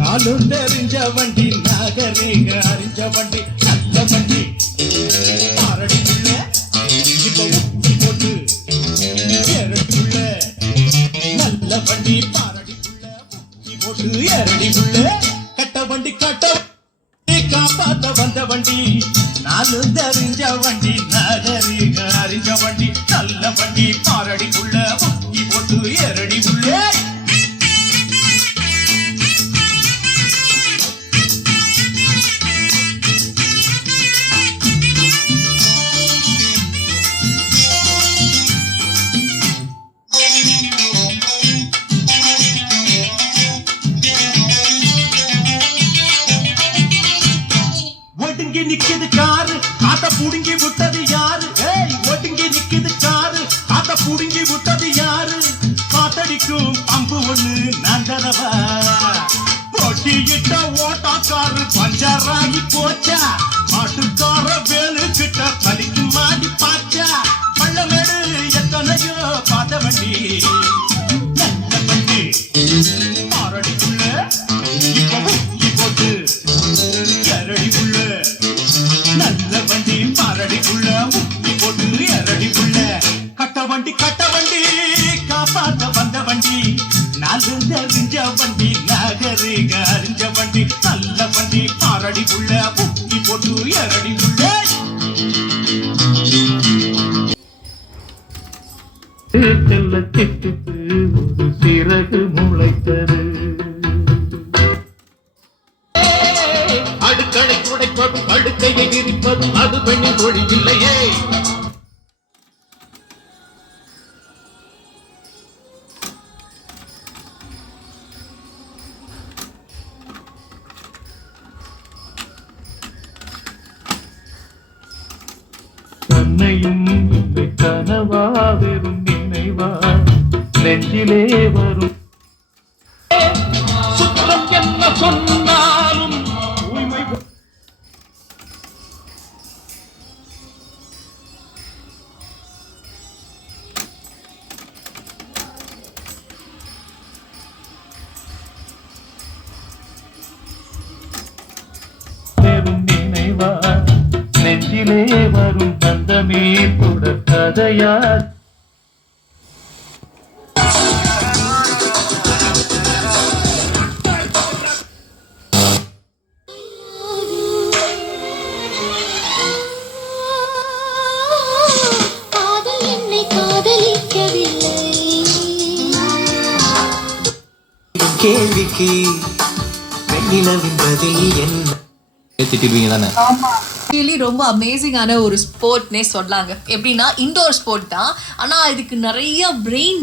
நாலுந்தெறிஞ்ச வண்டி நாகரிக அறிஞ்ச வண்டி நல்ல வண்டி பாரடிக்குள்ள இப்ப ஊட்டி போட்டு ஏரடிக்குள்ள நல்ல வண்டி பாரடிக்குள்ள ஊட்டி போட்டு ஏரடிக்குள்ள கட்ட வண்டி காப்பாத்த வந்த வண்டி நாலுந்தெறிஞ்ச வண்டி நாகரிக அறிஞ்ச வண்டி நல்ல வண்டி பாரடிக்குள்ள ஊட்டி போட்டு ஏரடிக்குள்ள நிக்குது காரு காத்த புடுங்கி விட்டது யாரு ஒடுங்கி நிக்குது காரு காத்த புடுங்கி விட்டது யாரு காத்தடிக்கும் பம்பு ஒண்ணு நந்தனவா போட்டியிட்ட ஓட்டாக்காரு பஞ்சராகி போச்சா மாட்டுக்கார வேலு கிட்ட பலிக்கு மாடி பாச்சா பள்ளமேடு எத்தனையோ பாத வண்டி நல்ல வண்டி பாரடிக்குள்ள இப்ப ஊட்டி போட்டு எரடிக்குள்ள நல்ல வண்டி பாரடிக்குள்ள ஊட்டி போட்டு எரடிக்குள்ள கட்ட வண்டி காப்பாத்த வந்த வண்டி நாலுந்தெறிஞ்ச வண்டி நாகரிக அறிஞ்ச வண்டி நல்ல வண்டி பாரடிக்குள்ள ஊட்டி போட்டு எரடிக்குள்ள செல்ல சிட்டுக்கு ஒரு சிறகு முளைத்தது அடுக்களை துடைப்பதும் அடுக்கையை விரிப்பதும் அது பெண்ணின் தொழில் இல்லையே தன்னையும் இல்லை கனவா வெறும் நினைவா நெஞ்சிலே வரும் சுற்றம் என்ன சொன்னாலும் உண்மை வெறும் நினைவா நெஞ்சிலே வரும் பந்தமே கூட கதையா கேள்விக்கு வெண்ணிலவின் பதில் என்ன திட்டிருவீங்க தானே? ரொம்ப அமேசிங்கான ஒரு ஸ்போர்ட்னே சொல்லாங்க. எப்படின்னா இண்டோர் ஸ்போர்ட் தான், ஆனா இதுக்கு நிறைய பிரெயின்